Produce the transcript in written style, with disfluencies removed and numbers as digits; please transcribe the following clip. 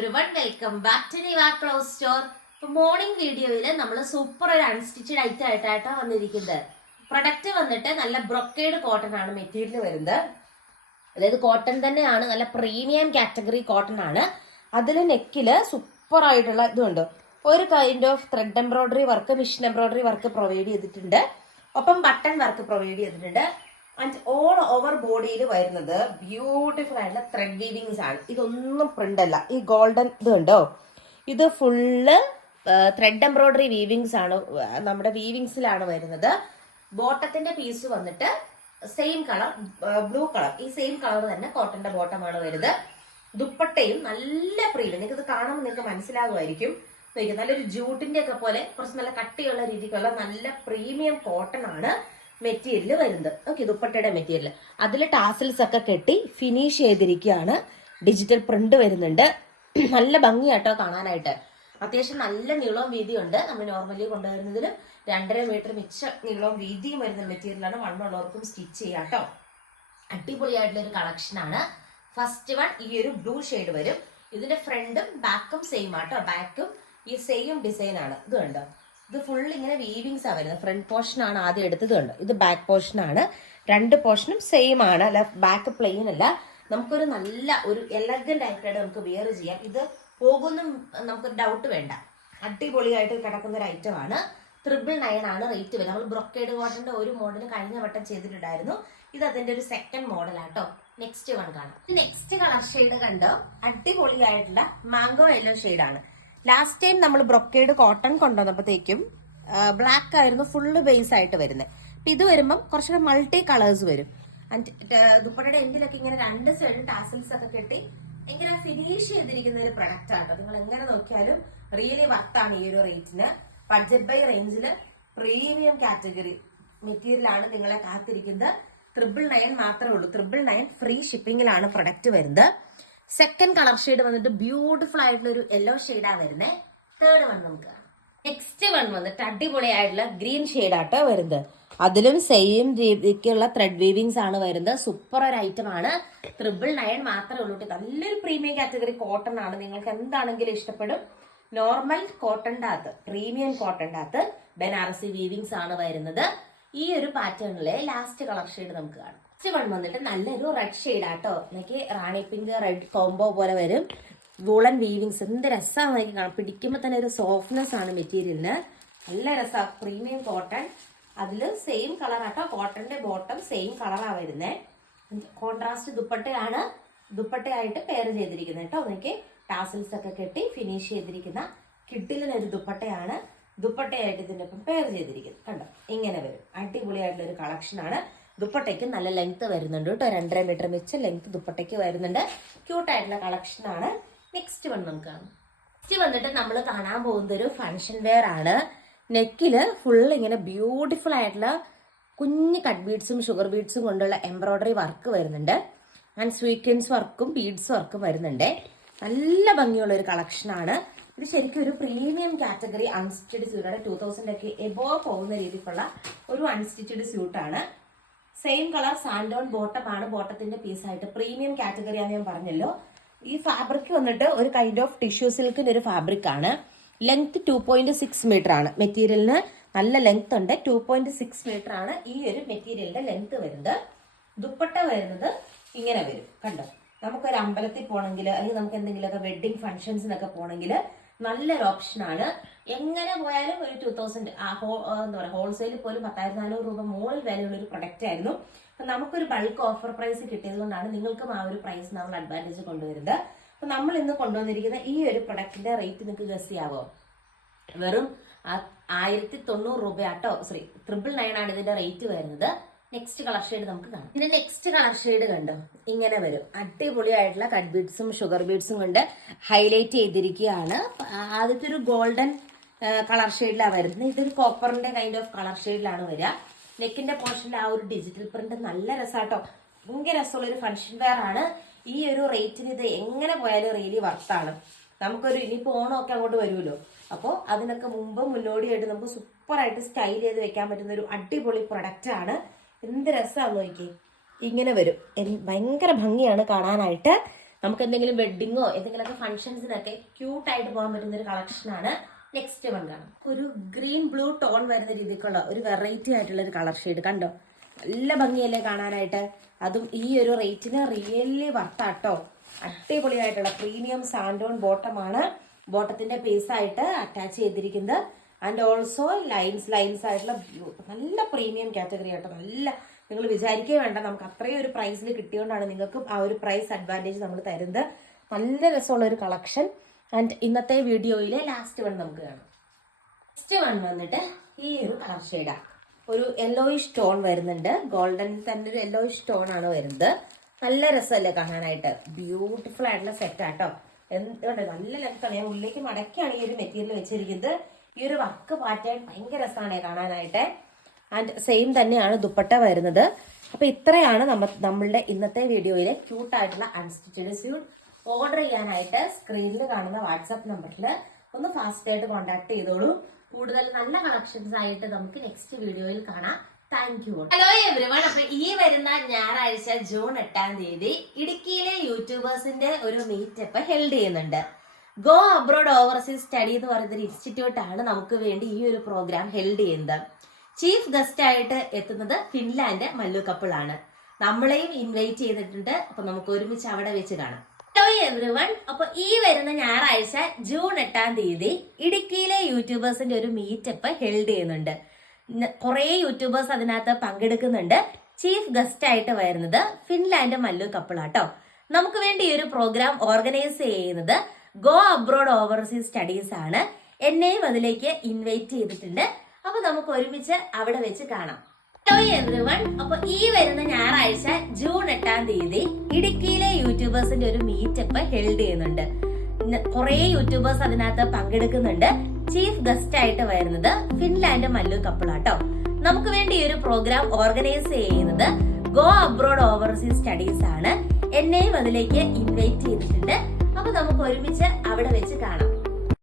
Everyone welcome back to Niva cloth store. Morning വീഡിയോയിൽ നമ്മൾ super ഒരു അൺസ്റ്റിച്ചഡ് ഐറ്റം ആയിട്ടാണ് വന്നിരിക്കുന്നത്. പ്രൊഡക്റ്റ് വന്നിട്ട് നല്ല ബ്രൊക്കേഡ് കോട്ടൺ ആണ് മെറ്റീരിയൽ വരുന്നത്. അതായത് കോട്ടൺ തന്നെയാണ്, നല്ല പ്രീമിയം കാറ്റഗറി കോട്ടൺ ആണ്. അതിൽ നെക്കില് സൂപ്പർ ആയിട്ടുള്ള ഇതുണ്ട്, ഒരു kind of thread embroidery work, mission embroidery work provide ചെയ്തിട്ടുണ്ട്. ഒപ്പം ബട്ടൺ വർക്ക് പ്രൊവൈഡ് ചെയ്തിട്ടുണ്ട്. ആൻഡ് ഓൾ ഓവർ ബോഡിയിൽ വരുന്നത് ബ്യൂട്ടിഫുൾ ആയിട്ടുള്ള ത്രെഡ് വീവിങ്സ് ആണ്. ഇതൊന്നും പ്രിന്റ് അല്ല. ഈ ഗോൾഡൻ ഇത് കണ്ടോ, ഇത് ഫുള്ള് ത്രെഡ് എംബ്രോയിഡറി വീവിങ്സ് ആണ്. നമ്മുടെ വീവിങ്സിലാണ് വരുന്നത്. ബോട്ടത്തിന്റെ പീസ് വന്നിട്ട് സെയിം കളർ, ബ്ലൂ കളർ, ഈ സെയിം കളർ തന്നെ കോട്ടന്റെ ബോട്ടമാണ് വരുന്നത്. ദുപ്പട്ടയും നല്ല പ്രീമിയം, നിങ്ങൾക്ക് ഇത് കാണുമ്പോൾ നിങ്ങൾക്ക് മനസ്സിലാകുമായിരിക്കും. നല്ലൊരു ജൂട്ടിന്റെ ഒക്കെ പോലെ കുറച്ച് നല്ല കട്ടിയുള്ള രീതിക്കുള്ള നല്ല പ്രീമിയം കോട്ടൺ ആണ് മെറ്റീരിയൽ വരുന്നത്. ഓക്കെ, ദുപ്പട്ടയുടെ മെറ്റീരിയൽ. അതിൽ ടാസിൽസ് ഒക്കെ കെട്ടി ഫിനിഷ് ചെയ്തിരിക്കുകയാണ്. ഡിജിറ്റൽ പ്രിന്റ് വരുന്നുണ്ട്. നല്ല ഭംഗിയാട്ടോ കാണാനായിട്ട്. അത്യാവശ്യം നല്ല നീളവും വീതിയും ഉണ്ട്. നമ്മൾ നോർമലി കൊണ്ടുവരുന്നതിലും 2.5 മീറ്റർ മിച്ച നീളവും വീതിയും വരുന്ന മെറ്റീരിയലാണ്. വണ്ണുള്ളവർക്കും സ്റ്റിച്ച് ചെയ്യാം കേട്ടോ. അടിപൊളിയായിട്ടുള്ള ഒരു കളക്ഷൻ ആണ്. ഫസ്റ്റ് വൺ ഈ ഒരു ബ്ലൂ ഷെയ്ഡ് വരും. ഇതിന്റെ ഫ്രണ്ടും ബാക്കും സെയിം ആട്ടോ. ബാക്കും ഈ സെയിം ഡിസൈൻ ആണ്. ഇത് കണ്ടോ, ഇത് ഫുൾ ഇങ്ങനെ വീവിങ്സ് ആ വരുന്നത്. ഫ്രണ്ട് പോർഷൻ ആണ് ആദ്യം എടുത്തത് കണ്ടോ, ഇത് ബാക്ക് പോർഷൻ ആണ്. രണ്ട് പോർഷനും സെയിം ആണ്, അല്ല ബാക്ക് പ്ലെയിൻ അല്ല. നമുക്കൊരു നല്ല ഒരു എലഗന്റ് ആയിട്ടായിട്ട് നമുക്ക് വെയർ ചെയ്യാം. ഇത് പോകുന്നും നമുക്ക് ഡൗട്ട് വേണ്ട. അടിപൊളിയായിട്ട് കിടക്കുന്ന ഒരു ഐറ്റം ആണ്. 999 ആണ് റേറ്റ് വരും. നമ്മൾ ബ്രൊക്കേഡ് കോട്ടന്റെ ഒരു മോഡൽ കഴിഞ്ഞ വട്ടം ചെയ്തിട്ടുണ്ടായിരുന്നു. ഇത് അതിന്റെ ഒരു സെക്കൻഡ് മോഡലാട്ടോ. നെക്സ്റ്റ് വൺ കാണാം. നെക്സ്റ്റ് കളർ ഷെയ്ഡ് കണ്ടോ, അടിപൊളിയായിട്ടുള്ള മാംഗോ യെല്ലോ ഷെയ്ഡാണ്. ലാസ്റ്റ് ടൈം നമ്മൾ ബ്രൊക്കേഡ് കോട്ടൺ കൊണ്ടുവന്നപ്പോഴത്തേക്കും ബ്ലാക്ക് ആയിരുന്നു ഫുള്ള് ബേസ് ആയിട്ട് വരുന്നത്. അപ്പൊ ഇത് വരുമ്പം കുറച്ചുകൂടെ മൾട്ടി കളേഴ്സ് വരും. ആൻഡ് ദുപ്പട്ടയുടെ എൻഡിലൊക്കെ ഇങ്ങനെ രണ്ട് സൈഡ് ടാസിൽസ് ഒക്കെ കെട്ടി ഇങ്ങനെ ഫിനിഷ് ചെയ്തിരിക്കുന്ന ഒരു പ്രൊഡക്റ്റ് ആട്ടോ. നിങ്ങൾ എങ്ങനെ നോക്കിയാലും റിയലി വർത്താണ് ഈ ഒരു റേറ്റിന്. ബഡ്ജറ്റ് ബൈ റേഞ്ചില് പ്രീമിയം കാറ്റഗറി മെറ്റീരിയൽ ആണ് നിങ്ങളെ കാത്തിരിക്കുന്നത്. 999 മാത്രമേ ഉള്ളൂ. 999 ഫ്രീ ഷിപ്പിംഗിലാണ് പ്രൊഡക്റ്റ് വരുന്നത്. സെക്കൻഡ് കളർ ഷെയ്ഡ് വന്നിട്ട് ബ്യൂട്ടിഫുൾ ആയിട്ടുള്ള ഒരു യെല്ലോ ഷെയ്ഡാണ് വരുന്നത്. തേർഡ് വൺ നമുക്ക് നെക്സ്റ്റ് വൺ വന്നിട്ട് അടിപൊളിയായിട്ടുള്ള ഗ്രീൻ ഷെയ്ഡാട്ടോ വരുന്നത്. അതിലും സെയിം രീതിക്കുള്ള ത്രെഡ് വീവിങ്സ് ആണ് വരുന്നത്. സൂപ്പർ ഒരു ഐറ്റം ആണ്. 999 മാത്രമേ ഉള്ളൂ. നല്ലൊരു പ്രീമിയം കാറ്റഗറി കോട്ടൺ ആണ്. നിങ്ങൾക്ക് എന്താണെങ്കിലും ഇഷ്ടപ്പെടും. നോർമൽ കോട്ടന്റെ അകത്ത്, പ്രീമിയം കോട്ടന്റെ അകത്ത് ബനാറസി വീവിങ്സ് ആണ് വരുന്നത്. ഈ ഒരു പാറ്റേണിലെ ലാസ്റ്റ് കളർ ഷെയ്ഡ് നമുക്ക് കാണാം. നെക്സ്റ്റ് വൺ വന്നിട്ട് നല്ലൊരു റെഡ് ഷെയ്ഡ് ആട്ടോ. എനിക്ക് റാണി പിങ്ക് റെഡ് കോംബോ പോലെ വരും. വൂളൻ വീവിങ്സ് എന്ത് രസമാണ് എനിക്ക് കാണാം. പിടിക്കുമ്പോൾ തന്നെ ഒരു സോഫ്റ്റ്നെസ് ആണ് മെറ്റീരിയലിന്. നല്ല രസമാണ്. Premium cotton. അതിൽ സെയിം കളർ ആട്ടോ. കോട്ടന്റെ ബോട്ടം സെയിം കളറാണ് വരുന്നത്. കോൺട്രാസ്റ്റ് ദുപ്പട്ടയാണ്. ദുപ്പട്ടയായിട്ട് പെയർ ചെയ്തിരിക്കുന്നത് കേട്ടോ. എനിക്ക് ടാസിൽസ് ഒക്കെ കെട്ടി ഫിനിഷ് ചെയ്തിരിക്കുന്ന കിഡിലിനൊരു ദുപ്പട്ടയാണ്. ദുപ്പട്ടയായിട്ട് ഇതിന്റെ ഒപ്പം പെയർ ചെയ്തിരിക്കുന്നത് കണ്ടോ, ഇങ്ങനെ വരും. അടിപൊളിയായിട്ടുള്ള ഒരു കളക്ഷൻ ആണ്. ദുപ്പട്ടയ്ക്ക് നല്ല ലെങ്ത് വരുന്നുണ്ട് കേട്ടോ. 2.5 മീറ്റർ വെച്ച് ലെങ്ത് ദുപ്പട്ടയ്ക്ക് വരുന്നുണ്ട്. ക്യൂട്ടായിട്ടുള്ള കളക്ഷൻ ആണ്. നെക്സ്റ്റ് വൺ നമുക്ക് കാണാം. നെക്സ്റ്റ് വന്നിട്ട് നമ്മൾ കാണാൻ പോകുന്ന ഒരു ഫംഗ്ഷൻ വെയർ ആണ്. നെക്കില് ഫുൾ ഇങ്ങനെ ബ്യൂട്ടിഫുൾ ആയിട്ടുള്ള കുഞ്ഞ് കട്ട് ബീഡ്സും ഷുഗർ ബീഡ്സും കൊണ്ടുള്ള എംബ്രോയിഡറി വർക്ക് വരുന്നുണ്ട്. ആൻഡ് സ്വീക്വൻസ് വർക്കും ബീഡ്സ് വർക്കും വരുന്നുണ്ട്. നല്ല ഭംഗിയുള്ള ഒരു കളക്ഷൻ ആണ്. ഇത് ശരിക്കും ഒരു പ്രീമിയം കാറ്റഗറി അൺസ്റ്റിച്ചഡ് സ്യൂട്ടാണ്. 2000 ഒക്കെ എബോവ് പോകുന്ന രീതിക്കുള്ള ഒരു അൺസ്റ്റിച്ചഡ് സ്യൂട്ടാണ്. സെയിം കളർ സാൻഡോൺ ബോട്ടം ആണ്. ബോട്ടത്തിന്റെ പീസായിട്ട് പ്രീമിയം കാറ്റഗറി ആണെന്ന് ഞാൻ പറഞ്ഞല്ലോ. ഈ ഫാബ്രിക് വന്നിട്ട് ഒരു കൈൻഡ് ഓഫ് ടിഷ്യൂ സിൽക്കിന്റെ ഒരു ഫാബ്രിക് ആണ്. ലെങ്ത് 2.6 മീറ്റർ ആണ്. മെറ്റീരിയലിന് നല്ല ലെങ്ത് ഉണ്ട്. 2.6 മീറ്റർ ആണ് ഈ ഒരു മെറ്റീരിയലിന്റെ ലെങ്ത് വരുന്നത്. ദുപ്പട്ട വരുന്നത് ഇങ്ങനെ വരും കണ്ടോ. നമുക്കൊരു അമ്പലത്തിൽ പോകണമെങ്കിൽ, അല്ലെങ്കിൽ നമുക്ക് എന്തെങ്കിലുമൊക്കെ വെഡിങ് ഫംഗ്ഷൻസിനൊക്കെ പോകണമെങ്കിൽ നല്ലൊരു ഓപ്ഷനാണ്. എങ്ങനെ പോയാലും ഒരു 2000 എന്താ പറയുക, ഹോൾസെയിൽ പോലും 10,400 രൂപ മുകളിൽ വിലയുള്ള ഒരു പ്രൊഡക്റ്റ് ആയിരുന്നു. അപ്പൊ നമുക്കൊരു ബൾക്ക് ഓഫർ പ്രൈസ് കിട്ടിയത് കൊണ്ടാണ് നിങ്ങൾക്കും ആ ഒരു പ്രൈസ് നമ്മൾ അഡ്വാൻറ്റേജ് കൊണ്ടുവരുന്നത്. അപ്പൊ നമ്മൾ ഇന്ന് കൊണ്ടുവന്നിരിക്കുന്ന ഈ ഒരു പ്രൊഡക്റ്റിന്റെ റേറ്റ് നിങ്ങൾക്ക് ഗസ് ചെയ്യാവോ? വെറും 1090 രൂപയാട്ടോ. 999 ആണ് ഇതിന്റെ റേറ്റ് വരുന്നത്. നെക്സ്റ്റ് കളർ ഷെയ്ഡ് നമുക്ക് കാണാം. ഇതിന്റെ നെക്സ്റ്റ് കളർ ഷെയ്ഡ് കണ്ടോ, ഇങ്ങനെ വരും. അടിപൊളിയായിട്ടുള്ള കട്ട് ബീഡ്സും ഷുഗർ ബീഡ്സും കൊണ്ട് ഹൈലൈറ്റ് ചെയ്തിരിക്കുകയാണ്. ആദ്യത്തെ ഒരു ഗോൾഡൻ കളർ ഷെയ്ഡിലാണ് വരുന്നത്. ഇതൊരു കോപ്പറിന്റെ കൈൻഡ് ഓഫ് കളർ ഷെയ്ഡിലാണ് വരിക. നെക്കിന്റെ പോർഷനിൽ ആ ഒരു ഡിജിറ്റൽ പ്രിന്റ് നല്ല രസമാട്ടോ. ഭയങ്കര രസമുള്ള ഒരു ഫംഗ്ഷൻ വെയർ ആണ്. ഈ ഒരു റേറ്റിന് ഇത് എങ്ങനെ പോയാലും റിയലി വർത്താണ്. നമുക്കൊരു ഇനിയിപ്പോൾ ഓണമൊക്കെ അങ്ങോട്ട് വരുമല്ലോ. അപ്പോൾ അതിനൊക്കെ മുമ്പ് മുന്നോടിയായിട്ട് നമുക്ക് സൂപ്പറായിട്ട് സ്റ്റൈൽ ചെയ്ത് വെക്കാൻ പറ്റുന്ന ഒരു അടിപൊളി പ്രൊഡക്റ്റ് ആണ്. എന്ത് രസമാണെന്ന് നോക്കി, ഇങ്ങനെ വരും. ഭയങ്കര ഭംഗിയാണ് കാണാനായിട്ട്. നമുക്ക് എന്തെങ്കിലും വെഡിങ്ങോ എന്തെങ്കിലുമൊക്കെ ഫംഗ്ഷൻസിനൊക്കെ ക്യൂട്ടായിട്ട് പോകാൻ പറ്റുന്ന ഒരു കളക്ഷനാണ്. നെക്സ്റ്റ് വൺ കാണാം. ഒരു ഗ്രീൻ ബ്ലൂ ടോൺ വരുന്ന രീതിക്കുള്ള ഒരു വെറൈറ്റി ആയിട്ടുള്ള ഒരു കളർ ഷെയ്ഡ് കണ്ടോ, നല്ല ഭംഗിയല്ലേ കാണാനായിട്ട്. അതും ഈ ഒരു റേറ്റിന് റിയലി വർത്താട്ടോ. അടിപൊളിയായിട്ടുള്ള പ്രീമിയം സാൻഡോൺ ബോട്ടമാണ്. ബോട്ടത്തിന്റെ പീസായിട്ട് അറ്റാച്ച് ചെയ്തിരിക്കുന്നത്. ആൻഡ് ഓൾസോ ലൈൻസ് ആയിട്ടുള്ള നല്ല പ്രീമിയം കാറ്റഗറി ആട്ടോ. നല്ല നിങ്ങൾ വിചാരിക്കേ വേണ്ട, നമുക്ക് അത്രയും ഒരു പ്രൈസിൽ കിട്ടിയോണ്ടാണ് നിങ്ങൾക്ക് ആ ഒരു പ്രൈസ് അഡ്വാൻറ്റേജ് നമ്മൾ തരുന്നത്. നല്ല രസമുള്ള ഒരു കളക്ഷൻ. ആൻഡ് ഇന്നത്തെ വീഡിയോയിലെ ലാസ്റ്റ് വൺ നമുക്ക് കാണാം. നെക്സ്റ്റ് വൺ വന്നിട്ട് ഈ ഒരു കളർ ഷെയ്ഡാണ്. ഒരു യെല്ലോയിഷ് ടോൺ വരുന്നുണ്ട്. ഗോൾഡൻ തന്നെ ഒരു യെല്ലോയിഷ് ടോൺ ആണ് വരുന്നത്. നല്ല രസമല്ലേ കാണാനായിട്ട്. ബ്യൂട്ടിഫുൾ ആയിട്ടുള്ള സെറ്റ് ആട്ടോ. എന്തുകൊണ്ട് നല്ല ലെങ്താണ്. ഞാൻ ഉള്ളിലേക്ക് മടക്കിയാണ് ഈ ഒരു മെറ്റീരിയൽ വെച്ചിരിക്കുന്നത്. ഈ ഒരു വർക്ക് പാറ്റേൺ ഭയങ്കര രസമാണ് കാണാനായിട്ട്. ആൻഡ് സെയിം തന്നെയാണ് ദുപ്പട്ട വരുന്നത്. അപ്പൊ ഇത്രയാണ് നമ്മളുടെ ഇന്നത്തെ വീഡിയോയിലെ ക്യൂട്ടായിട്ടുള്ള അൺസ്റ്റിച്ചഡ് സ്യൂട്ട്. ഓർഡർ ചെയ്യാനായിട്ട് സ്ക്രീനിൽ കാണുന്ന വാട്സാപ്പ് നമ്പറിൽ ഒന്ന് ഫാസ്റ്റ് ആയിട്ട് കോൺടാക്ട് ചെയ്തോളൂ. കൂടുതൽ നല്ല കളക്ഷൻസ് ആയിട്ട് നമുക്ക് നെക്സ്റ്റ് വീഡിയോയിൽ കാണാം. Thank you. Hello everyone. അപ്പൊ ഈ വരുന്ന ഞായറാഴ്ച ജൂൺ 8-ാം തീയതി ഇടുക്കിയിലെ യൂട്യൂബേഴ്സിന്റെ ഒരു മീറ്റപ്പ് ഹെൽഡ് ചെയ്യുന്നുണ്ട്. ഗോ അബ്രോഡ് ഓവർസീസ് സ്റ്റഡി എന്ന് പറയുന്ന ഇൻസ്റ്റിറ്റ്യൂട്ട് ആണ് നമുക്ക് വേണ്ടി ഈ ഒരു പ്രോഗ്രാം ഹെൽഡ് ചെയ്യുന്നത്. ചീഫ് ഗസ്റ്റ് ആയിട്ട് എത്തുന്നത് ഫിൻലാൻഡ് മല്ലു കപ്പിൾ ആണ്. നമ്മളെയും ഇൻവൈറ്റ് ചെയ്തിട്ടുണ്ട്. അപ്പൊ നമുക്ക് ഒരുമിച്ച് അവിടെ വെച്ച് കാണാം. Hello everyone. അപ്പൊ ഈ വരുന്ന ഞായറാഴ്ച ജൂൺ 8-ാം തീയതി ഇടുക്കിയിലെ യൂട്യൂബേഴ്സിന്റെ ഒരു മീറ്റപ്പ് ഹെൽഡ് ചെയ്യുന്നുണ്ട്. കുറെ യൂട്യൂബേഴ്സ് അതിനകത്ത് പങ്കെടുക്കുന്നുണ്ട്. ചീഫ് ഗസ്റ്റ് ആയിട്ട് വരുന്നത് ഫിൻലാൻഡ് മല്ലു കപ്പിൾ ആട്ടോ. നമുക്ക് വേണ്ടി ഈ ഒരു പ്രോഗ്രാം ഓർഗനൈസ് ചെയ്യുന്നത് ഗോ അബ്രോഡ് ഓവർസീസ് സ്റ്റഡീസ് ആണ്. എന്നെയും അതിലേക്ക് ഇൻവൈറ്റ് ചെയ്തിട്ടുണ്ട്. അപ്പൊ നമുക്ക് ഒരുമിച്ച് അവിടെ വെച്ച് കാണാം. Hello everyone. അപ്പൊ ഈ വരുന്ന ഞായറാഴ്ച ജൂൺ 8-ാം തീയതി ഇടുക്കിയിലെ യൂട്യൂബേഴ്സിന്റെ ഒരു മീറ്റപ്പ് ഹെൽഡ് ചെയ്യുന്നുണ്ട്. കുറെ യൂട്യൂബേഴ്സ് അതിനകത്ത് പങ്കെടുക്കുന്നുണ്ട്. ചീഫ് ഗസ്റ്റ് ആയിട്ട് വരുന്നത് ഫിൻലാൻഡ് മല്ലു കപ്പിൾ ആട്ടോ. നമുക്ക് വേണ്ടി ഈ ഒരു പ്രോഗ്രാം ഓർഗനൈസ് ചെയ്യുന്നത് ഗോ അബ്രോഡ് ഓവർസീസ് സ്റ്റഡീസ് ആണ്. എന്നെയും അതിലേക്ക് ഇൻവൈറ്റ് ചെയ്തിട്ടുണ്ട്. അപ്പൊ നമുക്ക് ഒരുമിച്ച് അവിടെ വെച്ച് കാണാം.